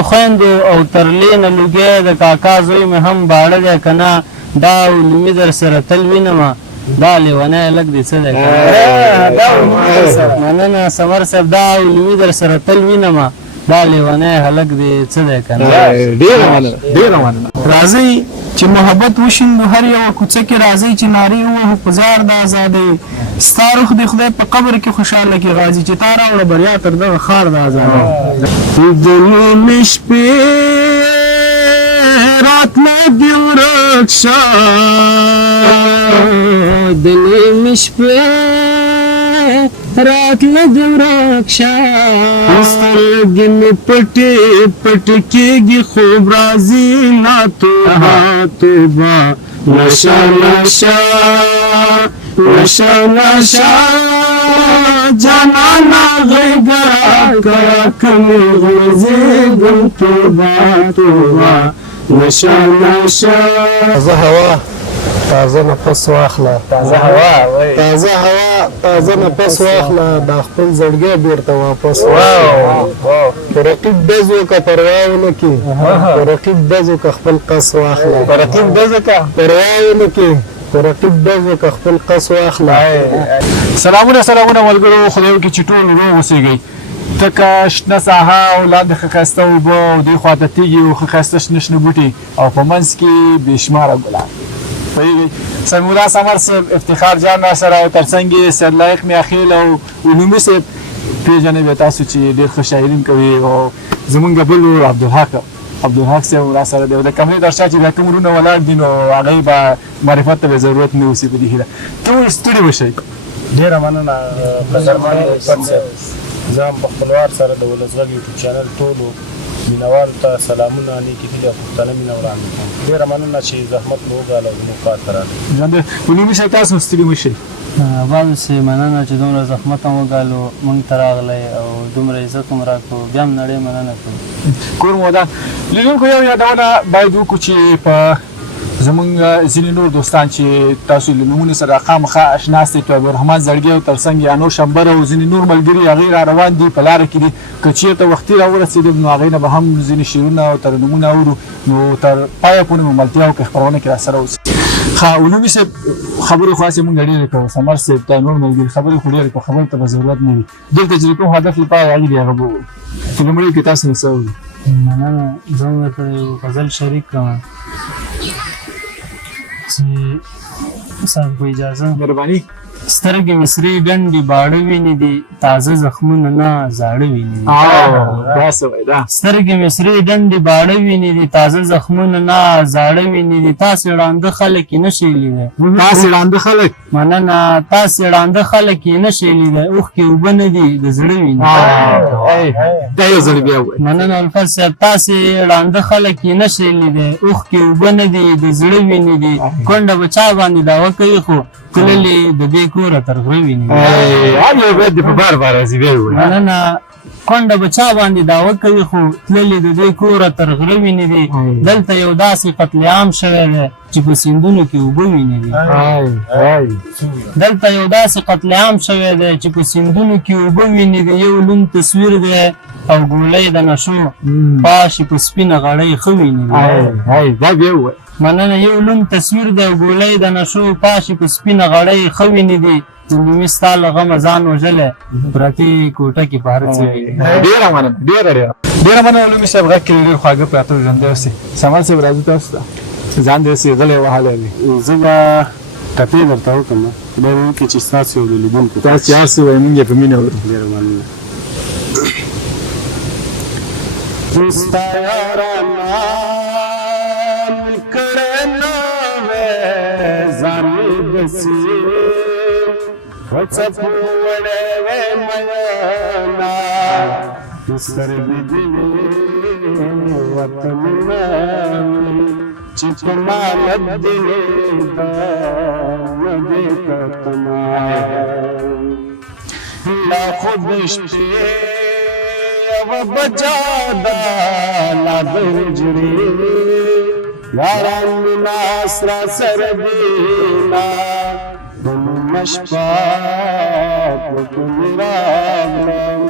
ټولو خویندو او ترلې نه لوګی د کاکا زوی مې هم باړه دی که نه دا علمي در سره تل وینمه دا لیونی هلک دی څه دی مننه سمر صاحب دا علمي در سره تل وینمه دا لیونی هلک دی څه دی که نه ډېره مننه ډېره مننه. راځئ چې محبت وشیندو هر یوه کوڅه کې راځئ چې نارې ووهو په زار د ازادۍ ستا روح د خدای په قبر کې خوشحاله کې غازي چې تا راوړه بریا تر دغه ښار د ازادۍ د نیمې شپې راتله دې ورک شه د نیمې شپې راتله دې ورک شه سترګې مې پټې پټې کېږي خوب راځي لا توبه توبه نشه نشه نشه نشه جانانه غېږه راکړه که مې غورځېږم توبه توبه نشه نشه تازه هوا تازه نفس واخله تازه هوا تازه هوا تازه نفس واخله دا خپل زړګی بیرته واپس که رقیب ډز وکړه پروا ونه کړي که رقیب ډز وکړه خپل قص واخله رقیب ډز وکړه پروا ونه کړي که رقیب ډز وکړه خپل قص واخله. سلامونه سلامونه ملګرو خدای وکړي چې ټول روغ اوسېږئ تکه شنه ساحه او لاندې ښه ښایسته اوبه او دې خوا ته تیږې او ښه ښایسته شنه شنه بوټي او په منځ کې بې شماره ګلان پوهېږئ سمیع سمر صاحب افتخار جان را سره او تر څنګ یې سیدلایق میاخیل او علومي صاحب پېژنئ بیا تاسو چې ډېر ښه شاعري کوي او زمونږ بل ورور عبدالحق صاحب را سره دی او د کمرې در شا چې بیا کوم وروڼه ولاړ دي نو هغوی به معرفت ته به ضرورت نه اوسي په دې هیله ته ولې ستړي وشئ. ډېره مننه قدرمن پټ صاحب زه هم په خپلوار سره د ولسغږ یوټیوب چینل ټولو مینوالو ته سلامونه نیکې هیلې او پښتنه مینه وړاندې کوم. ډېره مننه چې زحمت مو وګالو او زموږ کار ته راغلئ. علومي صاحب تاسو ستړي مه شئ. بعضو سې مننه چې دومره زحمت هم وګالو موږ ته راغلی او دومره عزت هم راکړو بیا هم نړۍ مننه کوو. کور مو ودان. لیدونکو یو یادونه باید وکړو چې په زمونږ ځینې نور دوستان چې تاسو له نومونو سره خامخا اشنا ستئ تواب الرحمن زړګي او تر څنګ یانو شمبر او ځینې نور ملګري هغوی را روان دي په لاره کې دي که چېرته وختي راورسېدل نو هغوی نه به هم ځینې شعرونه او ترنمونه اورو نو تر پایه پورې مو ملتیا وکړئ خپرونه کې راسره اوسئ. ښه علومي صاحب خبرې خو هسې مونږ ډېرې کوو سمر صاحب ته نور ملګري خبرې خو ډېرې کوو خبرو ته به ضرورت نه وي دلته چې د کوم هدف لپاره راغلي دي هغه به ووایو چې لومړی کې تاسو نه څه اورو. مننه زه هم درته یو غزل شریک کړم چې صاحب په اجازه مهرباني. سترګې مې سرې ډنډې باړه وینې دي تازه زخمونه نه زاړه وینې دي. دا څه وایي دا سترګې مې سرې ډنډې باړه وینې دي تازه زخمونه نه زاړه وینې دي تاسې ړانده خلک یې نه شئ لیدی. تاسې ړانده خلک مننه تاسې ړانده خلک یې نه شئ لیدی اوښکې اوبه نه دي د زړه وینې. دا یو ځل بیا ووایي. مننه الفت صاحب تاسې ړانده خلک یې نه شئ لیدی اوښکې اوبه نه دي د زړه وینې دي کونډه به چا باندې دعوه کوي خو تللې د دې کوره تر غره وینې. هر یو باید دې په بار بار راځي بیا یې ووایي. مننه کونډه به چا باندې دعوه کوي خو تللې د دې کوره تر غره وینې دي دلته یو داسې قتل عام شوی دی چې په سیندونو کې اوبه وینې دي. دلته یو داسې قتل عام شوی دی چې په سیندونو کې اوبه وینې دي یو لوند تصویر دی او ګولۍ د نشو پاشي په سپینه غړۍ ښه وینې دي. دا بیا ووایي. مننه یو لوند تصویر دی او ګولۍ د نشو پاشي په سپینه غړۍ ښه وینې دي نیمې ستا له غمه ځان وژلی پرتې کوټه کې په هر څه وینې. ډېره مننه ډېره مننه علومي صاحب غږ کې ډېر خواږه پراته ژوندی اوسئ. سمر صاحب راځو تاسو ته ځان دې اوسې غلی وهلی دی. زه به ټپې درته وکړم خدای دې وکړي چې ستاسو د لیدونکو تاسو چې هر څه وایي مونږ یې په مینه اورو. ډېره مننه. ستا یارانه کړی نه وې ځان مې دسې وڅپو وړی وې میینه سترګې دې وطنونه چې په مالت دې دا نه دې کتنه لا خود شپې یوه بجا ده لا د هجرې یاران مې ناست را سره دینه د نیمه شپه په کومې راغلم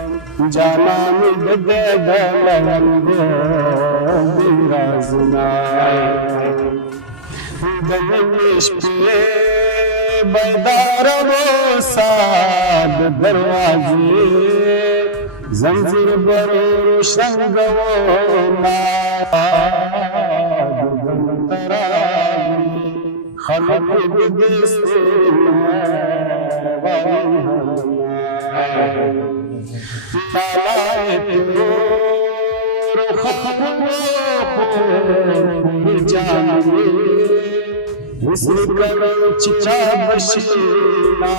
جانان دے دلوندو بیرازنا دلوش پہ بیدار روساد دروازے زنجیر برور شنگونا دلتراغی خلق بدستنا تالائے تور خخور جانوی اسم کرو چچا بشینا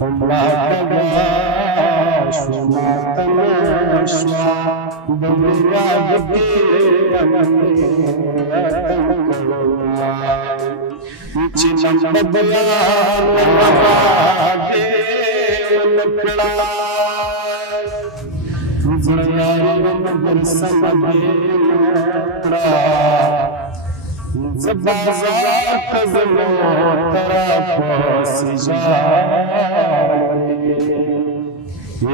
بملا تگاشو ماتناشوا دنیا بدیر امنیتنکرونا چنم بدیان وفادے ونکڑا زیارن برسم دینا زبازات زمو طرف سجاوی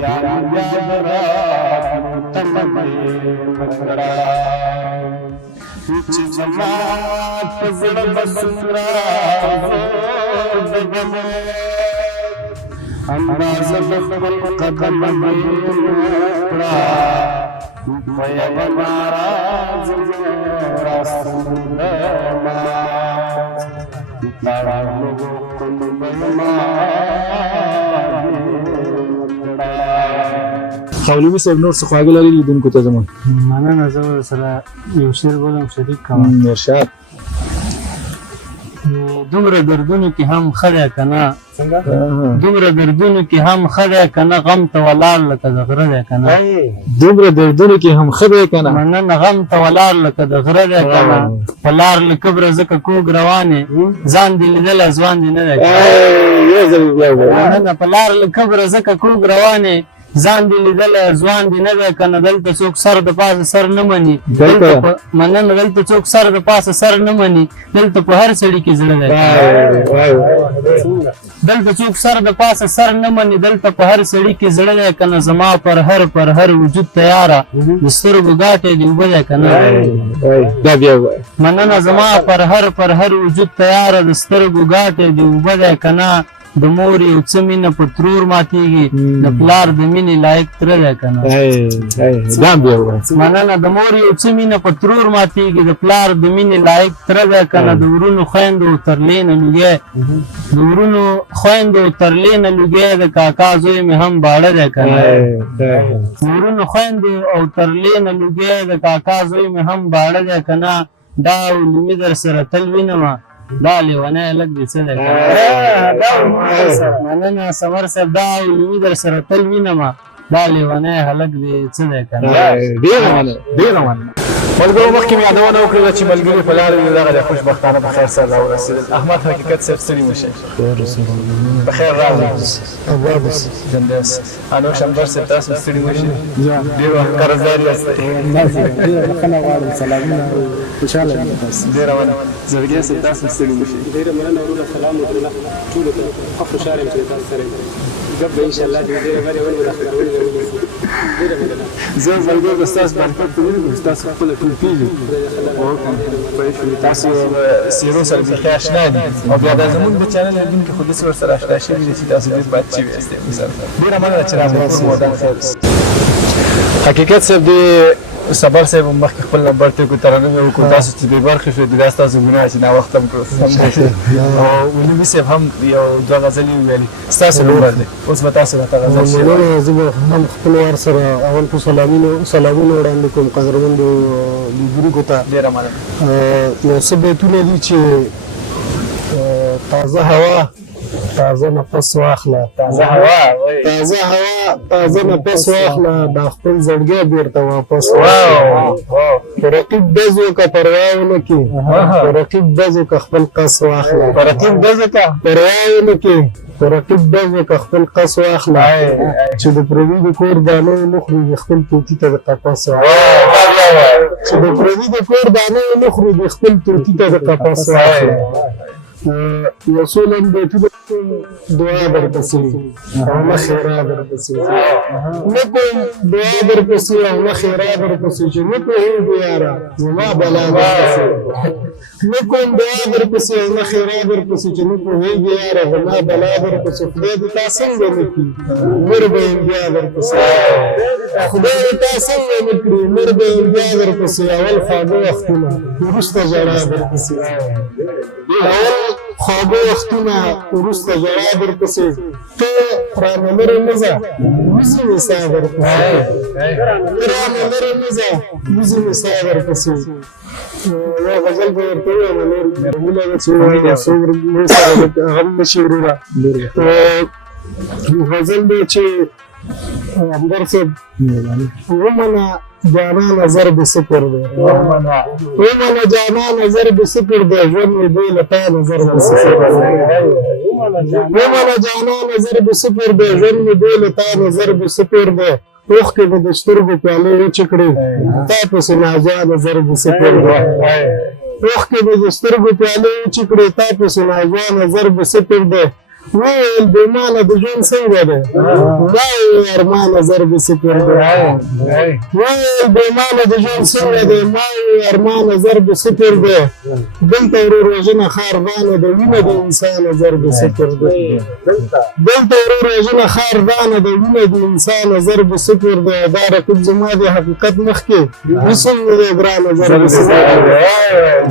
یار یاد رات تمدی مکڑا چی جماعت زر بسرا دگمے انداز بخبل قدم مکڑا ویب ناراز رسولما نارانو قلبما خولوي صاحب نور څه خواږه لري لیدونکو ته زموږ مننه زه سره یو شعر بولم شریک کوم ارشاد دومره دردونو کې هم خدای کنه دومره دردونو کې هم خدای کنه غم ته ولاړ لکه د غره دی کنه دومره دردونو کې هم خدای کنه مننه غم ته ولاړ لکه د غره دی کنه ولاړ له کبره ځکه کوږ روانې ځان دې لیدلی ځوان دې نه دی مننه په لار له کبره ځکه کوږ روانې ځان دې لیدلی ځوان دې نه دی کنه دلته څوک سر د پاسه سر نه مني مننه دلته څوک سر د پاسه سر نه مني دلته په هر سړي کې زړه دی دلته څوک سر د پاسه سر نه مني دلته په هر سړي کې زړه دی کنه زما پر هر وجود تیاره د سترګو ګاټې دې اوبه دی کنه دا بیا مننه زما پر هر وجود تیاره د سترګو ګاټې دې اوبه دی کنه د مور یو څه مینه په ترور ماتېږي د پلار د مینې لایق تره دی که نه مننه د مور یو څه مینه په ترور ماتېږي د پلار د مینې لایق تره دی که نه د ورونو خویندو او ترلې نه لوګی د ورونو خویندو او ترلې نه لوګی د کاکا زوی مې هم باړه دی که نه د ورونو خویندو او ترلې نه لوګی د کاکا زوی مې هم باړه دی که نه دا علمي در سره تل وینمه دا لیونی لږ دې څه دی مننه سمر صاحب دا علمي در سره تل وینمه دا لیونی هلک دې څه دی که نه ډېره مننه ملګرو مخکې مې یادونه وکړله چې ملګري په لاره دې دغه د خوشبختانه په خیر سره راورسېدل احمد حقیقت صاحب ستړي مه شئ په خیر راغلئ جندس انوش همدرد صاحب تاسو ستړي مه شئ ډېر وخت قرضدار یاستئ ډېره بخښنه غواړم سلامونه خوشحاله یم تاسو ډېره مننه زړګی صاحب تاسو ستړي مه شئ ډېره مننه وروره سلام وکړله ټولو ته ښه خوشحاله یم چې تاسو سره یم ګپ به انشاءالله دې ډېره غلې ونې د خبرونې ونیسي ډېره مننه زه ملګرو د ستاسو برکت ته ولیکم ستاسو خپله ټول پېژني تاسو سیرو سره بیخي اشنا دي او بیا دا زموږ د چینل لیدونکي خو داسې ورسره اشنا شوي دي چې تاسو ډېر بد شوي یاستئ ډېره مننه چې راغلئ کور مو ودان خیر حقیقت صاحب د صبر صاحب هم مخکې خپل نمبر ته کو ترنم یې وکړو تاسو چې بې برخې شوې دي دا ستاسو ګناه چې ناوخته هم کړو او ولوي صاحب هم یو دوه غزلې وویلې ستاسو نمبر دی اوس به تاسو راته غزل شي زه به هم خپل وار سره اول خو سلامونه وړاندې کوم قدرمندو لیدونکو ته ډېره مننه یو څه بیتونه دي چې تازه هوا تازه نفس واخله تازه هوا تازه نفس واخله دا خپل زړګی بیرته واپس په رقیب ډز وکړه پروا ونه کړي په رقیب ډز وکړه خپل قص واخله په رقیب ډز وکړه پروا ونه کړي په رقیب ډز وکړه خپل قص واخله چې د پردي د کور دانه نه خوري خپل توتي ته د قفس واخله چې د پردي د کور دانه نه خوري خپل توتي ته د قفس واخله یو څو لنډې دعا درپسې او نه خیرا درپسې نه کوم دعا درپسې او نه خیرا درپسې چې نه پوهېږو یاره زما بلا درپسې نه کوم دعا درپسې او نه خیرا درپسې چې نه پوهېږو یاره زما بلا درپسې خدای دې تا څنګه نه کړي مړ به یم بیا درپسې خدای دې تا څنګه نه کړي مړ به یم بیا درپسې اول خواږه وختونه وروسته ژړا درپسې خواږه وختونه وروسته ژړا درپسې ته رانه لرې مه ځه وځي مې ستا درپسې ته رانه لرې مه ځه وځي مې ستا درپسې یو غزل به ورته ووایم نور هیله ده چې څومره مو سره غم نه شي وروره غزل دی چې همدر صاحب ومنه جانا نظر بسپر دے ومنه جانا نظر بسپر دے ژوند مې بې له تا نظر بسپر دے ومنه جانا نظر بسپر دے ژوند مې بې له تا نظر بسپر دے اوښکې به د سترګو پیالې وچې کړې تا پسې ناجا نظر بسپر دے اوښکې به د سترګو پیالې وچې کړې تا پسې ناجا نظر بسپر دے ویل بېمانه د ژوند څنګه دی ما ویل ارمان نظر بسپر دی ویل بېمانه د ژوند څنګه دی ما ویل ارمان نظر بسپر دی دلته ورور وژنه خاردانه د وینه د انسان نظر بسپر دی دلته ورور وژنه خاردانه د وینه د انسان نظر بسپر دی دا رقیب زما د حقیقت مخکې څنګه دی ګران نظر بسپر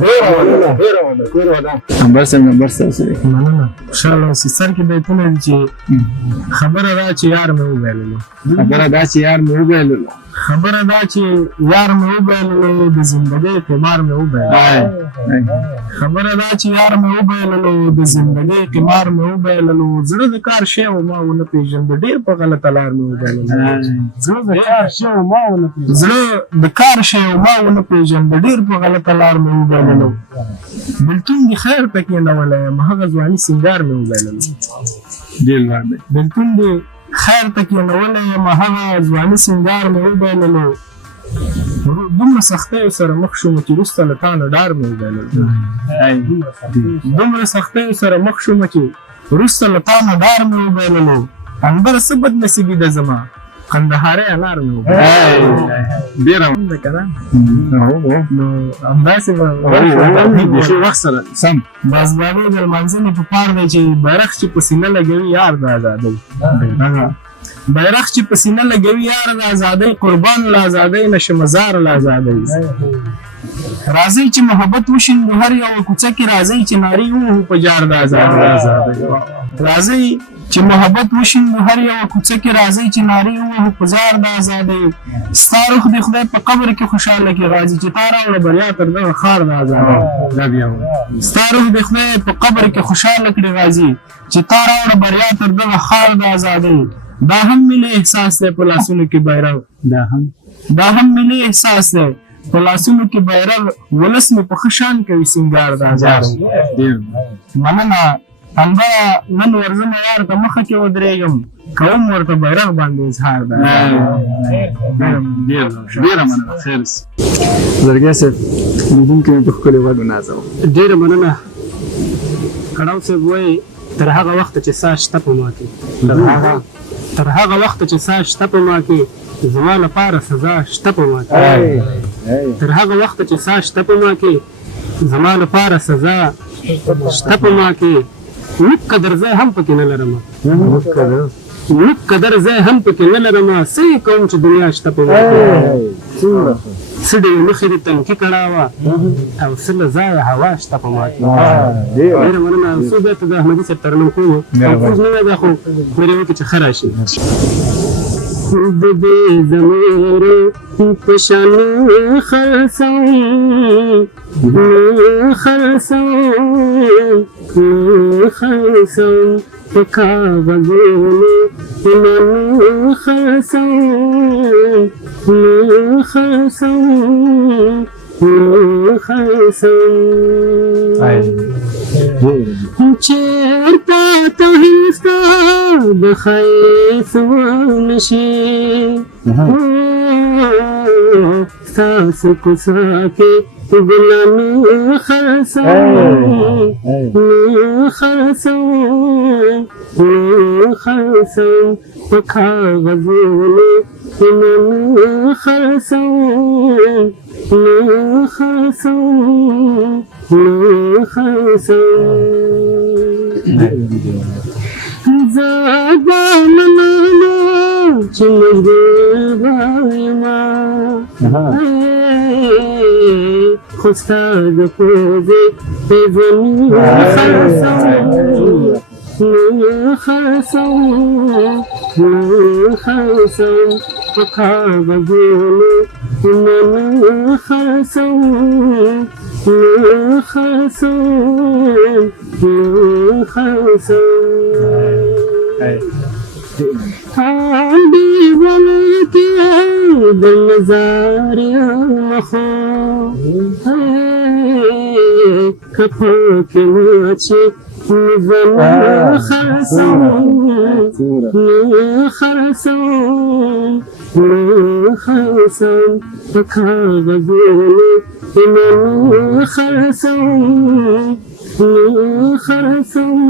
دی نمبر صاحب مننه خوشحاله اوسئ سر کې بیتونه دي چې خبره ده چې یار مې وبایللو خبره دا چې یار مې وبایللو خبره دا چې یار مې وبایللو د زندګۍ قمار مې وبایللو خبره دا چې یار مې وبایللو د زندګۍ قمار مې وبایللو زړه د کار شی و ما ونه پېژند ډېر په غلطه لار مې وبایللو زړه د کار شی و ما ونه پېژند زړه د کار شی و ما ونه پېژند ډېر په غلطه لار مې وبایللو بلتون دې خیر پکې نه ولی یم هغه ځواني سینګار مې وبایللو ډېر لوړ دی بلتون دې خیر پکې نه ولی یم هغه ځواني سینګار مې وبایللو دومره سختیو سره مخ شوم چې وروسته له تا نه ډار مې وبایللو دومره سختیو سره مخ شوم چې وروسته له تا نه ډار مې وبایللو انبره څه بدنصیبي ده زما قندهاري انار مې وبایللو ډېره ده که نه نو همداسې به وخت سره سم بازباني د لمانځنې په پار دی چې بیرغ چې په سینه لګوي یار د ازادۍ بیرغ چې په سینه لګوي یار د ازادۍ قربان له ازادۍ نشه مزار له ازادۍ راځئ چې محبت وشیندو هر یوه کوڅه کې راځئ چې نارې ووهو په جار د ازادۍ راځئ چې محبت وشیندو هر یوه کوڅه کې راځئ چې نارې ووهو په زار د ازادۍ ستا روح د خدای په قبر کې خوشحاله کې غازي چې تا راوړه بریا تر دغه ښار د ازادۍ ستا روح د خدای په قبر کې خوشحاله کړي غازي چې تا راوړه بریا تر دغه ښار د ازادۍ دا هم ملي احساس دی په لاسونو کې بیرغ دا هم ملي احساس دی په لاسونو کې بیرغ ولس مې په ښه شان کوي سینګار د ازادۍ مننه همدغه نن ورځمه یار ته مخه کې ودرېږم کوم ورته بیرغ باندې اظهار ده ډېره مننه خیر زرګی صاحب لیدونکي مې په ښکلي غږ ونازوه ډېره مننه کړاو صاحب وایي تر هغه وخته چې ساه شته په ما کې تر هغه وخته چې ساه شته په ما کې زما لپاره سزا شته په ما کې تر هغه وخته چې ساه شته په ما کې زما لپاره سزا شته په ما کې لږ قدر ځای هم پکې نه لرم لږ قدر ځای هم پکې نه لرم څه یې کوم چې دنیا شته په ما کې څه ډېر مخې دې تنکي کړه وه او څه له ځایه هوا شته په ما کې ډېره مننه څو بیا ته د احمدي صاحب ترنم کوو کنفوز نه وی دا خو مېرې وکړي چې ښه راشي د دې ضمیر په شان خلصم په کاغذونو چیرته توهینستا د خیس ونشي ستاسو کوڅه کې غلامي خرڅوم خرڅوم خرڅوم په کاغذونو غلامي خرڅوم خرڅوم خرڅوم زه دا منمه چې مجبور یمه خو ستا د پوزې پیژني خرڅوم خرڅوم په کاغذونو من خرڅوم خرڅوم خرڅوم دیوانه کې د نظر مخو کپو کې چې زما خرڅوم خرڅوم په کاغذونو من خرڅوم خرڅوم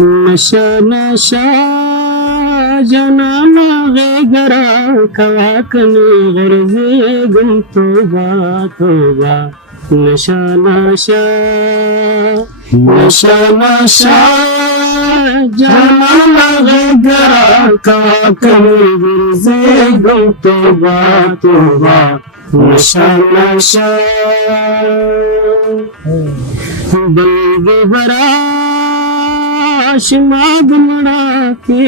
نشا نشا جنانا غیگرا کواکنی غرزیگم توبا توبا نشا نشا نشا نشا جنانا غیگرا کواکنی غرزیگم توبا توبا نشا نشا بلگی براش ماد مڑا کے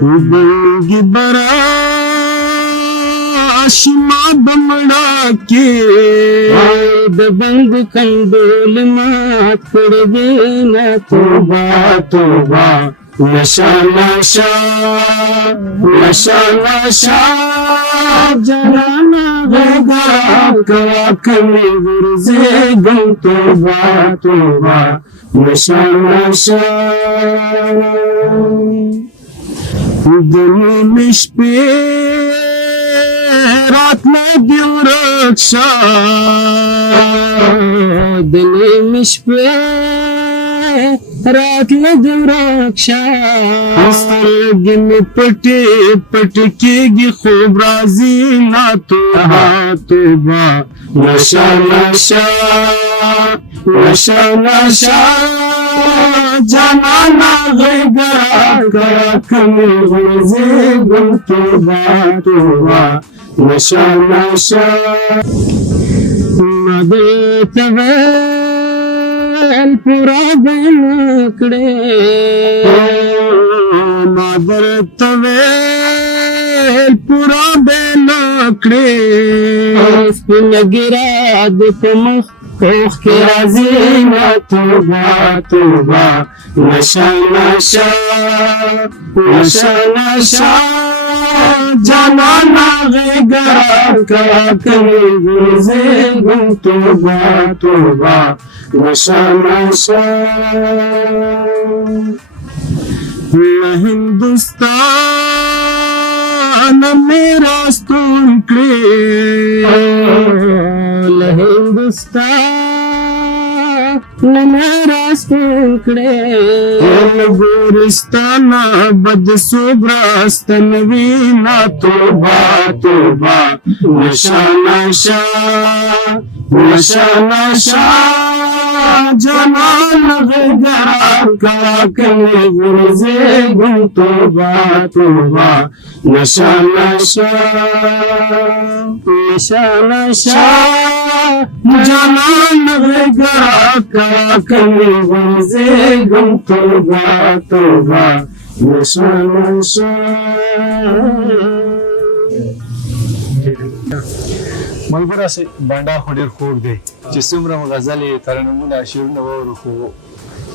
بلگی براش ماد مڑا کے دبنگ کنڈول مات کر دینا توبہ توبہ نشا نشا نشا نشا جانا غیگا کواکنی غرزیگم توبہ توبہ نشا نشا دلی مش پی رات لگی رکشا دلی مش پی رات لگی رکشا سترگی میں پٹی پٹکیگی خوب رازی نا توبہ توبہ نشا نشا نشا نشا جانانا غیگرا کراکنی غرزیگم توبہ توبہ نشا نشا مدتوی پورا بین کڑے مادر تویل پورا بین کڑے سپن گرا دپ مخ کوخ کے رازینا توبہ توبہ نشا نشا نشا نشا جانانا غیگرا کراکنی غرزیگم توبہ توبہ نشا نشا ہندوستان میرا ستون کرے ہندوستان میرا ستون کرے گورستانا بد سوبراستن وینا توبہ توبہ نشا نشا نشا نشا جانان غیگرا کراکنی غرزیگم توبہ توبہ نشا نشا نشا نشا جانان غیگرا کراکنی غرزیگم توبہ توبہ نشا نشا ملګرو سي بانډا خو ډېر خوږ دی چې څومره غزلې ترنمونه شعرونه واورو خو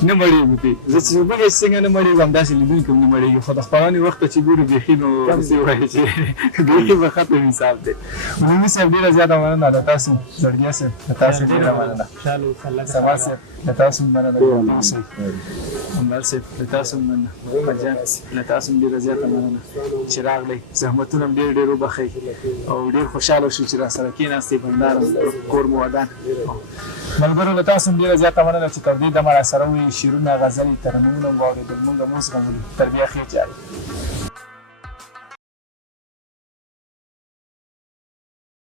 نه مړېږو پرې زه چې وګورې څنګه نه مړېږو همداسې لیدونکي هم نه مړېږي خو د خپرونې وخت ته چې ګورو بیخي نو څه وایي چې بیخي به ختم حساب دی عمومي صاحب ډېره زیاته مننه له تاسو زړګیا صاحب له تاسو ډېره مننه سما صاحب له تاسو مننه عمر صاحب له تاسو مننه مجان له تاسو ډېره زیاته مننه چې راغلی زحمتونه هم ډېر وبخئ او ډېر خوشحاله شو چې راسره کېناستې په همدارنګه کور مو ودان ملګرو له تاسو هم ډېره زیاته مننه چې تر دې دمه راسره وئ شعرونه غزلې ترنمونه مو واورېدل موږ هم اوس غمولو تر بیا ښې چارې